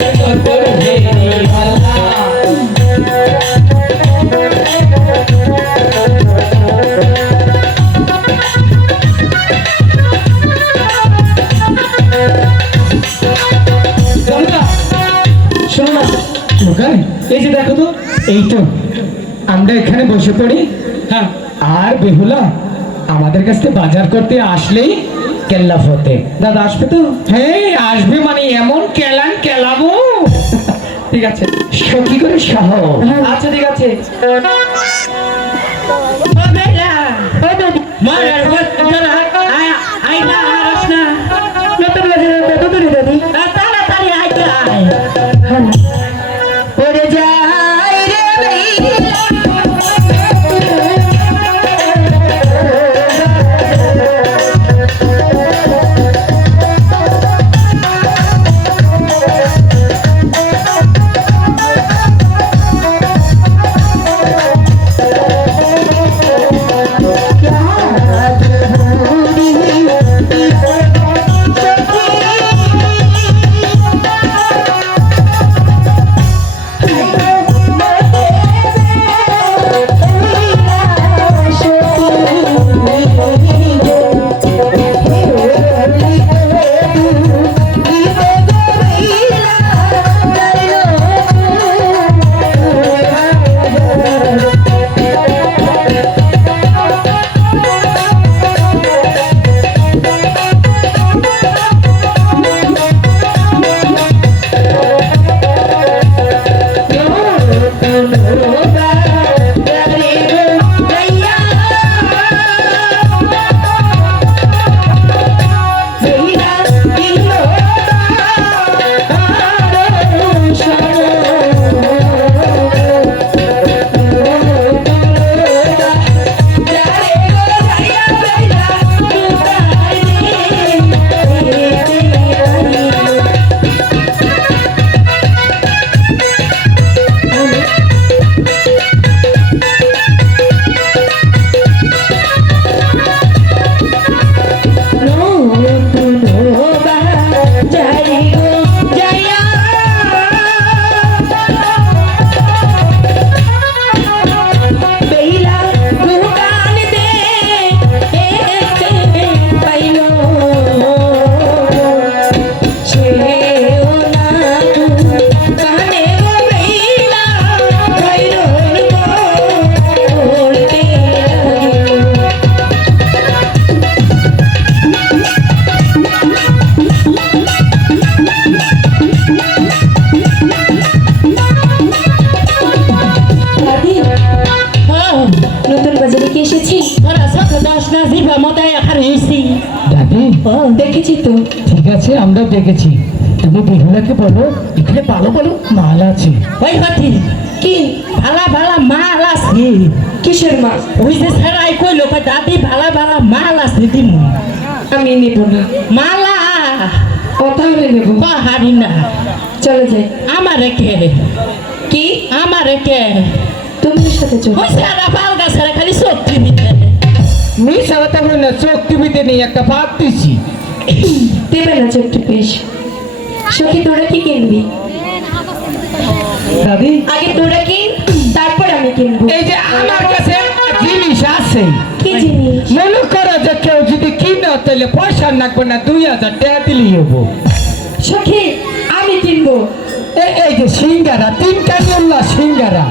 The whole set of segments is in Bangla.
এই যে দেখো তো, এই তো আমরা এখানে বসে পড়ি। হ্যাঁ, আর বেহুলা আমাদের কাছ থেকে বাজার করতে আসলেই কেল্লা ফতে। দাদা আসবে তো? হ্যাঁ আসবে, মানে এমন কেলান কেলাবো। ঠিক আছে, সখী করে সহ। আচ্ছা ঠিক আছে। দেখেছি তো। ঠিক আছে, আমরা দেখেছি। তুমি বেহুলাকে বলো এখানে ভালো ভালো মাল আছে। ওই হাতি কি ভালা ভালা মাল আছে? কিসের মাল? ওই যে সারাই কইলো দাদি ভালা ভালা মাল আছে দিন। আমি নেব না মালা। কথা হলে নেব। হারি না, চলে যাই। আমার কে কি? আমার কে? তুমি সাথে চলো। ওই সারা পাল গাছের খালি শক্তি দিতে মিস আলাদা করে না, চোখ টিভিতে নেই, একটা ভাত দিছি। দেবে না চোখটি বেশ। সখী তোরা কি কিনবি? দাদি আগে তোরা কিন, তারপর আমি কিনবো। এই যে আমার কাছে একটা জিনিস আছে। কি জিনিস? মনে করো যে কেউ যদি কিনো তাহলে পয়সা লাগবে না, 2000 টাকা দিলেই হবো। সখী আমি কিনবো। এই যে সিঙ্গারা, 3টা নিল্লা সিঙ্গারা।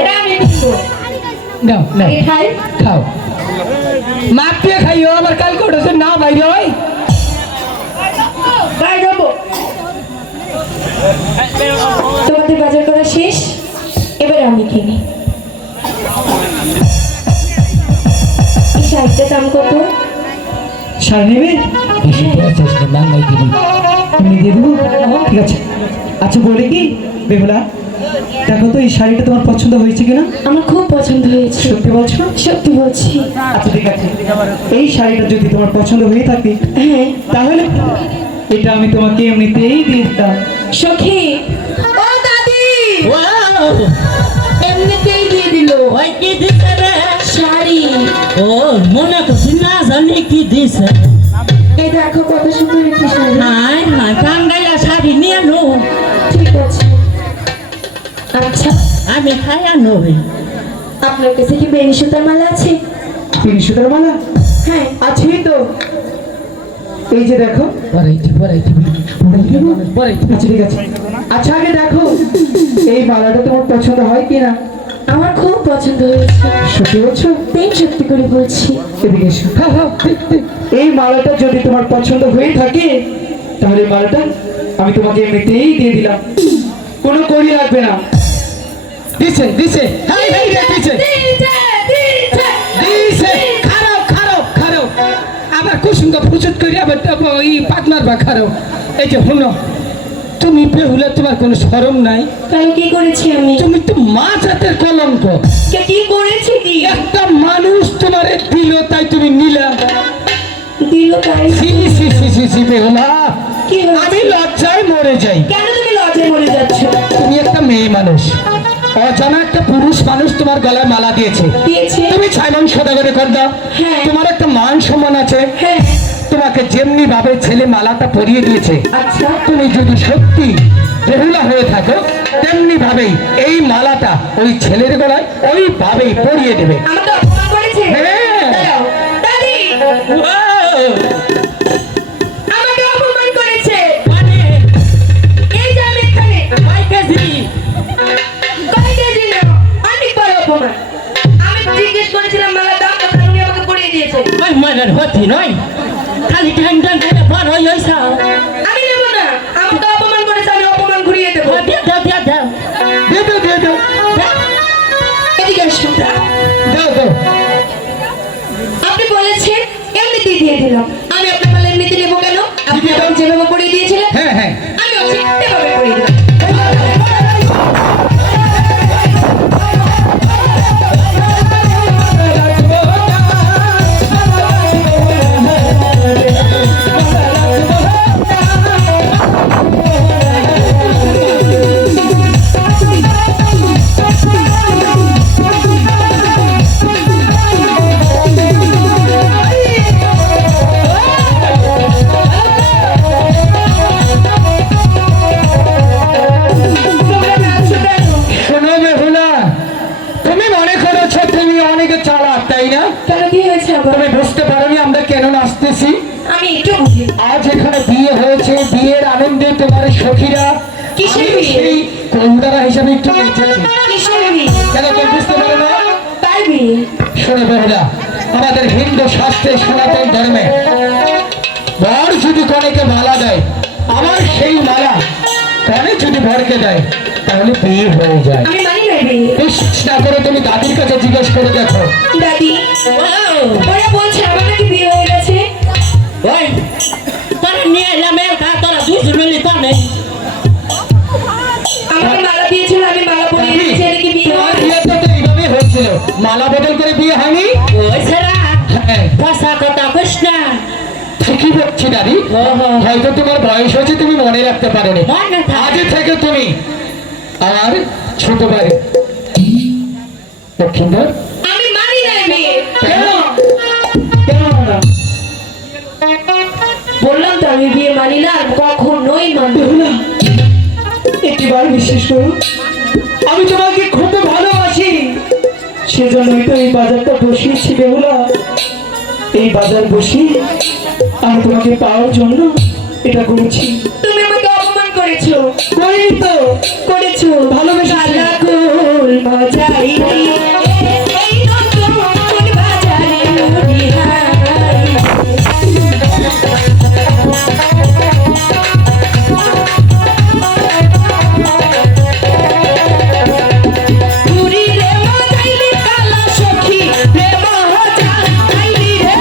এটা আমি কিনবো। নাও নাও খাই খাও, মাপিয়ে খাইও, আবার কালকে ওটা না বাইরে হয়। তোমাদের বাজার করা শেষ, এবার আমি কিনি। এই শাড়িটার দাম কত? শাড়ি নেবে? বেশি পড়াচ্ছিস না, দাম নাই দিবি, তুমি দিয়ে দেবো। ঠিক আছে। আচ্ছা বলি কি বেহুলা, দেখো তো এই শাড়িটা তোমার পছন্দ হয়েছে কিনা? আমার খুব পছন্দ হয়েছে। সত্যি বলছো? সত্যি বলছি। আচ্ছা ঠিক আছে, এই শাড়িটা যদি তোমার পছন্দ হয়ে থাকে হ্যাঁ, তাহলে এটা আমি তোমাকে এমনিতেই দিয়ে দিতাম। সখী ও দাদি, এমনিতেই দিয়ে দিল। ওই কি দিছে রে? শাড়ি। ও মনে করছি না জানি কি দিছে। এই দেখো কত সুন্দর একটি শাড়ি। হাই হাই টাঙ্গাইলা শাড়ি নিয়ে নো আচ্ছা, আমি খায়া নই। আপনার কাছে কি বেনি সুতার মালা আছে? তিন সুতার মালা হ্যাঁ। আছে তো, এই যে দেখো। আচ্ছা, ঠিক আছে। আচ্ছা, আগে দেখো এই মালাটা তোমার পছন্দ হয় কিনা। আমার খুব পছন্দ হয়েছে। সত্যি বলছো? তিন সত্যি করে বলছি। এদিকে এসো। এই মালাটা যদি তোমার পছন্দ হয়ে থাকে তাহলে এই মালাটা আমি তোমাকে এমনিতেই দিয়ে দিলাম, কোনো কড়ি লাগবে না। দিছে দিছে, হাই হাই রে, দিছে দিছে। খারাপ খারাপ খারাপ, আবার কুসুঙ্গ ফুচুত করে আবার ওই পার্টনার বা খারাপ। এই যে শুনো, তুমি বেহুলা, তোমার কোনো শরম নাই? তাই কি করেছি আমি? তুমি তো মা জাতের কলঙ্ক। কি করেছি কি? একটা মানুষ তোমারে দিল তাই তুমি নিলা। দিল তাই? সি সি সি সি সি বেহুলা, কি হয়েছে? আমি লজ্জায় মরে যাই। কেন তুমি লজ্জায় মরে যাচ্ছ? তুমি একটা মেয়ে মানুষ, অজানা একটা পুরুষ মানুষ তোমার গলায় মালা দিয়েছে। দিয়েছে? তুমি ছাইমন সদাগরে কর দাও। হ্যাঁ। তোমার একটা মান সম্মান আছে। হ্যাঁ। তোমাকে যেমনি ভাবে ছেলে মালাটা পরিয়ে দিয়েছে, আচ্ছা। তুমি যদি সত্যি বেহুলা হয়ে থাকো তেমনি ভাবেই এই মালাটা ওই ছেলের গলায় ওই ভাবেই পরিয়ে দেবে। আমাকে অপমান করেছে? হ্যাঁ। দাঁড়াও। দাদি, আমাকে অপমান করেছে। এই যে আমি এখানে। কয় কেজি না? অনেক বড় অপমান। আমি জিজ্ঞেস করেছিলাম মালার দাম কত, উনি আমাকে পরিয়ে দিয়েছে। ওই মানের হতি নয়, খালি ঢ্যাং ঢ্যাং করে বড় হইছা। আমি নেবো না, আমাকে অপমান করেছে, আমি অপমান ঘুরিয়ে দেবো। দিয়ে দাও দিয়ে দাও দিয়ে দাও দিয়ে দাও এদিকে আসুন। দাও দাও। আপনি বলেছেন এমনিতেই দিয়ে দিলাম। আমি আপনার মালা এমনিতে নেবো কেন? আপনি আমাকে যেভাবে পরিয়ে দিয়েছিলেন হ্যাঁ হ্যাঁ, আমি ওকে সেভাবে পরিয়ে দিলাম। শোনো বেহুলা, তুমি মনে করেছো তুমি অনেকে চালাক, তাই না? কেন কি হয়েছে আবার? তুমি বুঝতে পারোনি আমরা কেন নাচতেছি? আমি একটু বুঝি। আজ এখানে বিয়ে হয়েছে, বিয়ের আনন্দে তোমার সখীরা কিসের আমি বিয়ে? সেই কন্যারা হিসাবে একটু নেচেছি। কিসের বিয়ে? কেন তুমি বুঝতে পারো না? তার বিয়ে? শোনো বেহুলা, আমাদের হিন্দু শাস্ত্রে সনাতন ধর্মে বর যদি কনেকে মালা দেয়, আমার সেই মালা কনে যদি বরকে দেয় তাহলে বিয়ে হয়ে যায়। আমি মানি না বিয়ে। বিশ্বাস না করে তুমি দাদির কাছে জিজ্ঞেস করে দেখো। দাদি, ওরা বলছে আমার নাকি বিয়ে হয়ে গেছে। ওই তোরা নিয়ে এলাম একা, তোরা দুজন মিলি তো নেই। আমাকে মালা দিয়েছিল, আমি মালা পরিয়ে দিয়েছি, এটা কি বিয়ে? তোমার বিয়েটা তো এইভাবে হয়েছিল, মালা বদল করে বিয়ে হয়নি। ওই সেরা হ্যাঁ, ভাষা কথা কইস না। ঠিকই বলছি দাদি। হয়তো তোমার বয়স হয়েছে, তুমি মনে রাখতে পারোনি। মনে থাকে। আজ থেকে তুমি আমার ছোট ভাই লক্ষ্মীধর। আমি মানি না বিয়ে। কেন? কেন না? বললাম তো আমি বিয়ে মানি না, আর কখনোই মানব না। একটিবার বিশ্বাস করো, আমি তোমাকে খুব ভালোবাসি, সেজন্যই তো এই বাজারটা বসিয়েছি বেহুলা। এই বাজার বসি আমি তোমাকে পাওয়ার জন্য এটা করেছি। তুমি আমাকে অপমান করেছো। করি তো, করেছো ভালোবেসেছি। কালা গোল মজাই এই নতুন বাজারে উড়িয়াই। ঘুরি রে মজাইলি কালা সখী রে মজাইলি রে।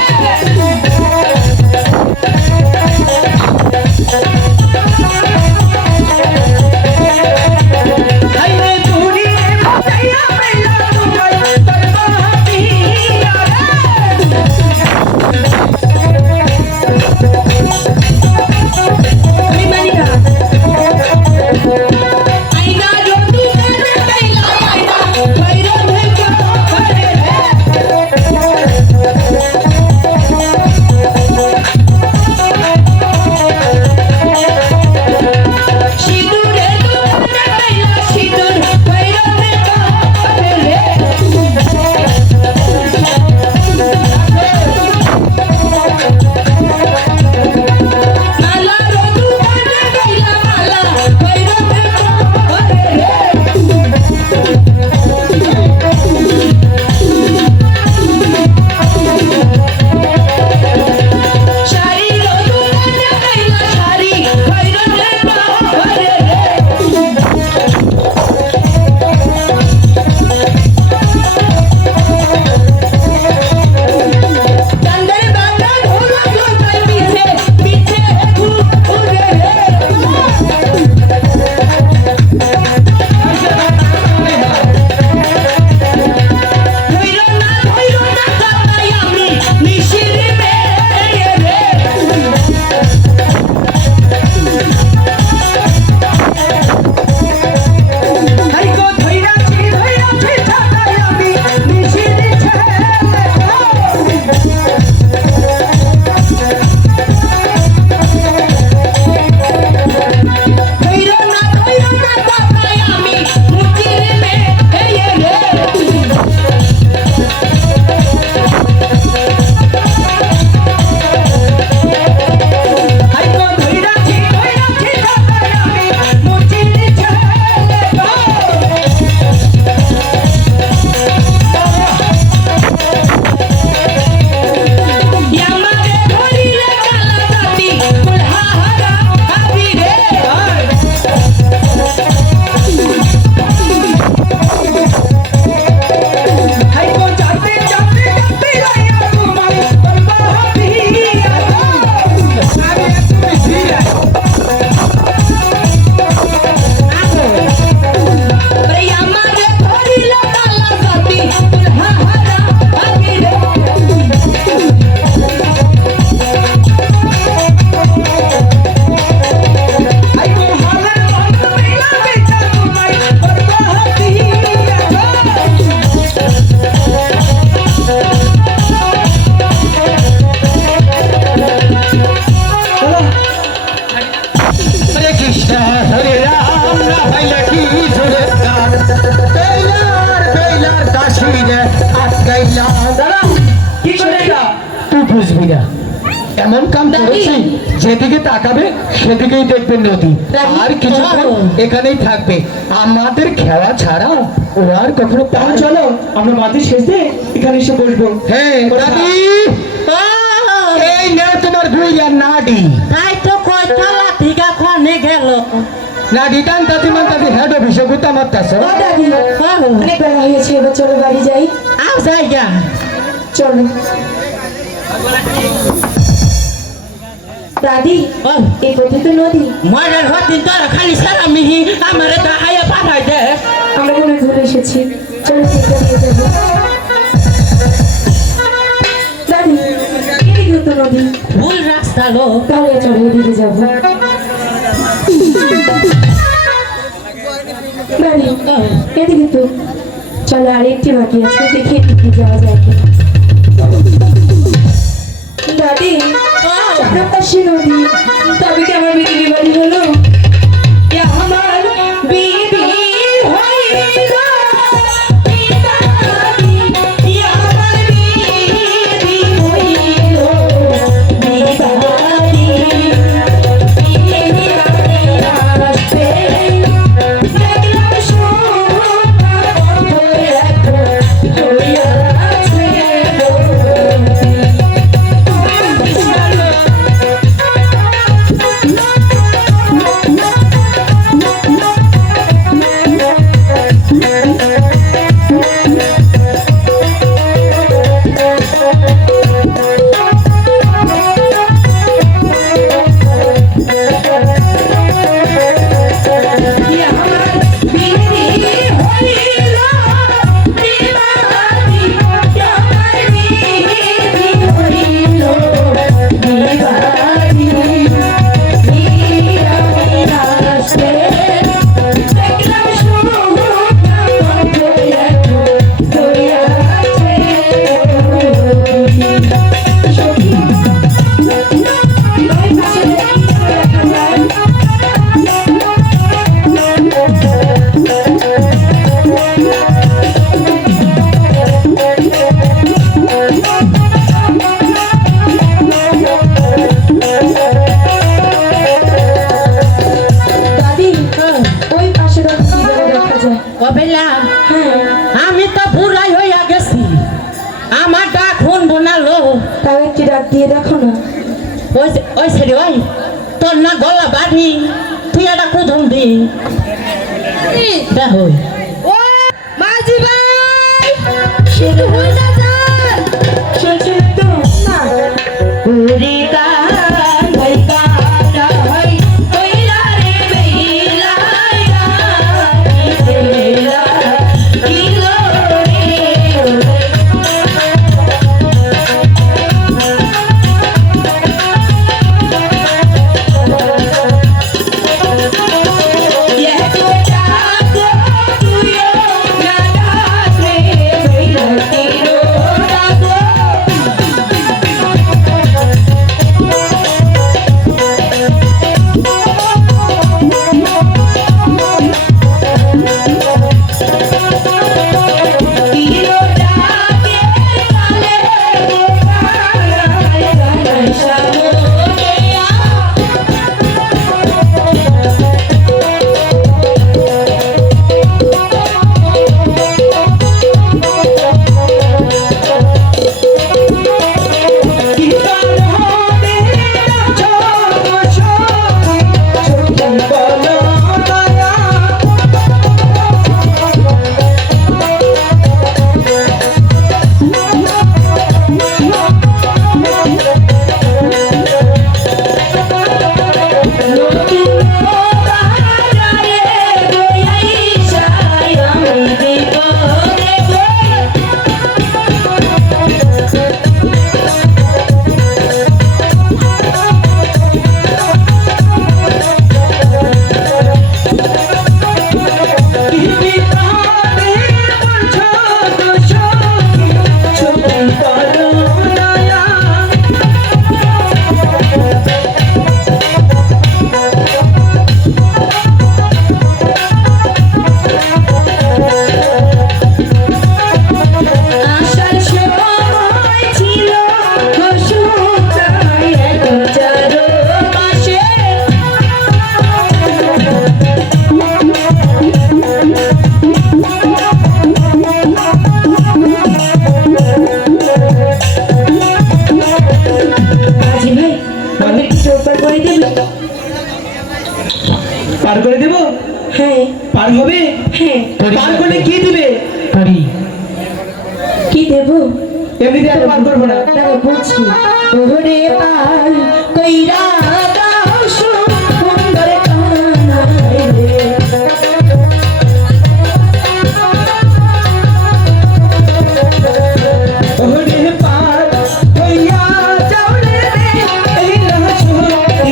আইরে ঘুরি রে মজাইয়া মাইলা তোমায় হাইলা কি জোরে গান বেলার কাশিরে আটকাইলা দাঁড়া কি করে এটা? তুই বুঝবি না এমন কাম করেছি যেদিকে তাকাবে সেদিকেই দেখবে নদী আর কিছুক্ষণ এখানেই থাকবে আমাদের খেলা ছাড়া ওরা আর কখনো তাহলে চলো আমরা মাঝে শেষে এখানে এসে বসবো। হ্যাঁ দাদি এই নাও তোমার বুইয়ার নাডি তাই তো কই তালা ঠিকা খনে গেল নাডি টান দাদিমা দাদি হেড অফিসে গুতা মারতাছ ও দাদি অনেক বেলা হয়েছে, এবার চলো বাড়ি যাই। আও জায়গা চলো দাদি, ও এই পথে তো নদী, মরার হতিন তোরা খালি সারা মিহি আমারে তো হায়া পাঠাই দে আমরা মনে হয় ঘুরে এসেছি। চলো সেটা নিয়ে যাবো। দাদি, এদিকে তো নদী, ভুল রাস্তা লো তাহলে চলো ওদিকে যাবো। দাদি, এদিকে তো চলো, আরেকটি বাকি আছে, দেখি এদিকে যাওয়া যায় কি। দাদি, চারপাশে পাশে নদী, তবে কি আমার বিয়ে বাড়ি হলো? আমার বিধি হইল, আমার বিধি হইল, বিবাদী আসবে, দেখলাম সোনা হইয়াছে কবেলা হ্যাঁ, আমি তো বুড়াই হইয়া গেছি আমার ডাক শুনবো না লো তাও একটি ডাক দিয়ে দেখো না। ওই ছেড়ে ওই তোর না গলা বাড়ি তুই একটা কুধুম দি দেখো মাঝি ভাই, শুধু হয়ে যান, চলছে তো না। উড়ি গান ভাই গানা ভাই, কইরা রে বেইলা বেইলা কিলো রে হ্যাঁ পার হবে? হ্যাঁ পার করলে কি দিবে? করি কি দেবো এমনিতে আর পার করবো না। তাহলে বলছি ওরে পাল কইরা দাও সুন্দর কানায় রে ওরে পার হইয়া যাও রে এই রাজমহলে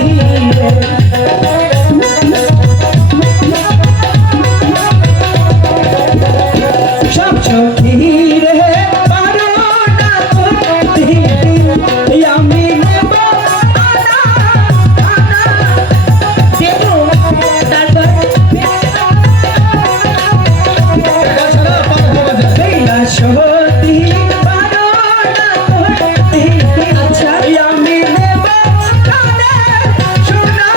সব সখী রে পারো না করতে আমি নেব আনা আনা দেব তারপর বেলা সহতি পারো না করতে আচ্ছা আমি নেব আনা সোনা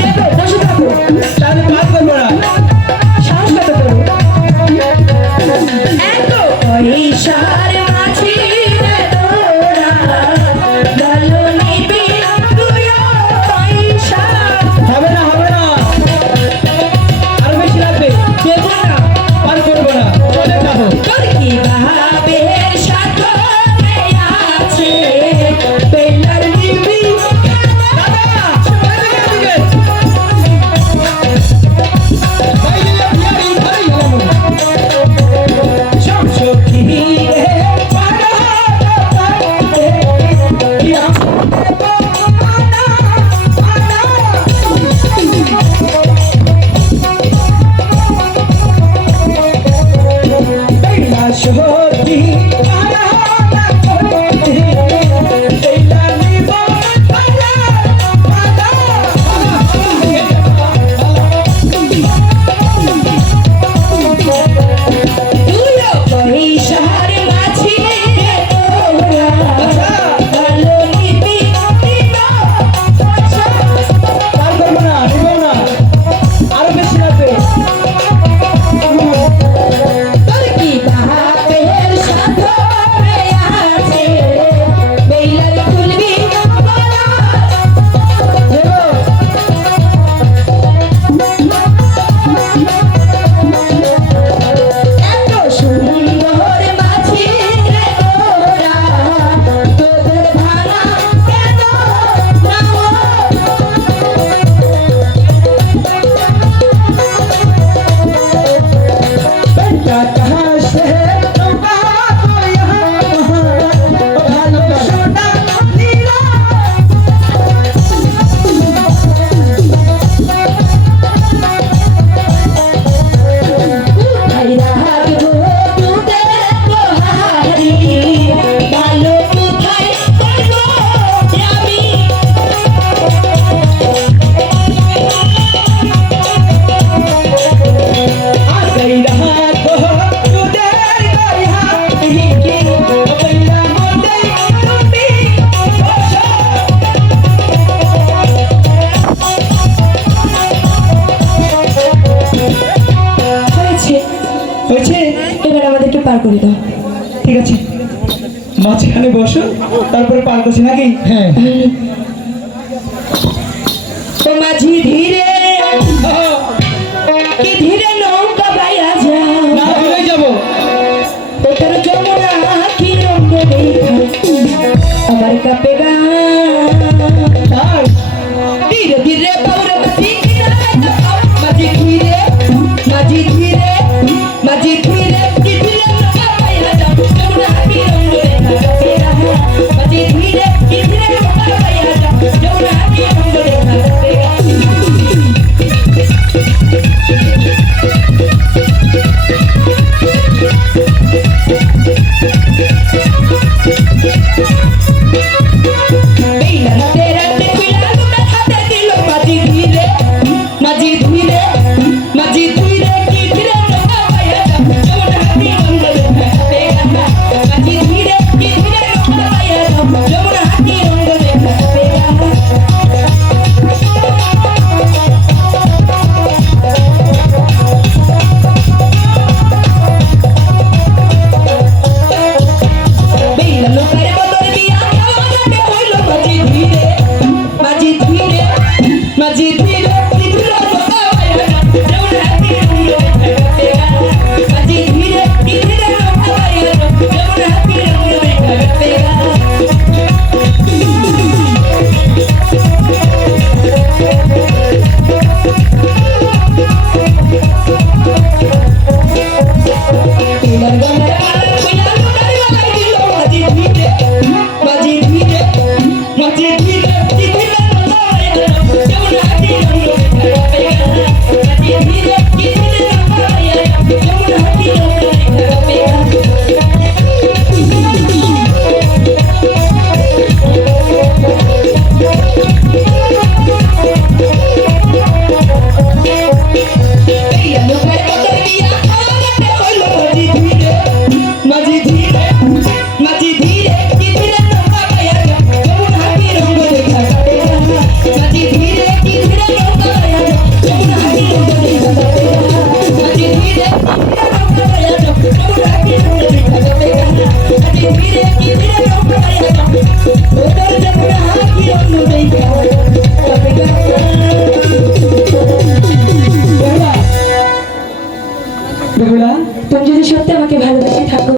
দেব বসে থাকো তাহলে পার করবো না। সাহস কত করো এত পয়সার মাঝি রে তোরা ভালো নিবি তুইও পয়সা হবে না হবে না আরো বেশি লাগবে দেব না পার করবো না চলে যাবো তোর কি ভাবের সাথে আছে পেলার নিবি তুইও পয়সার মাঝি রে তোরা ভালো নিবি দিবা পয়সা পার করবো না নিবো না আরো বেশি লাগবে তোর কি ভাবের সাথে আছে বেলার খুলবি বলা এত সুন্দর মাঝি রে তোরা তোদের ভাড়া কেন बेटा कहाँ से तुम आओ यहाँ भालो सोना नीला ভালো কোথায় পারবো আমি आ गई रहा तो तू देर गई हाथ ही की भैया मोटे टूटी कोशा হয়েছে হয়েছে এবার আমাদেরকে পার করে দাও ঠিক আছে মাঝখানে বসো তারপরে পার করছি নাকি হ্যাঁ ও মাঝি ধীরে কি ধীরে নৌকা বাইয়া যা না ভুলে যাবো তোর যমুনা কি রঙ্গ দেখা আমার কাপে গা তাই ধীরে ধীরে পৌর মাঝি মাঝি ধীরে মাঝি ধীরে মাঝি ধীরে কি ধীরে নৌকা বাইয়া যা যমুনা কি রঙ্গ দেখা মাঝি ধীরে কি ধীরে নৌকা বাইয়া যা যমুনা কি রঙ্গ দেখা মাঝি ধীরে মাঝি ধীরে কি ধীরে বেহুলা তুমি যদি সত্যি আমাকে ভালোবেসে থাকো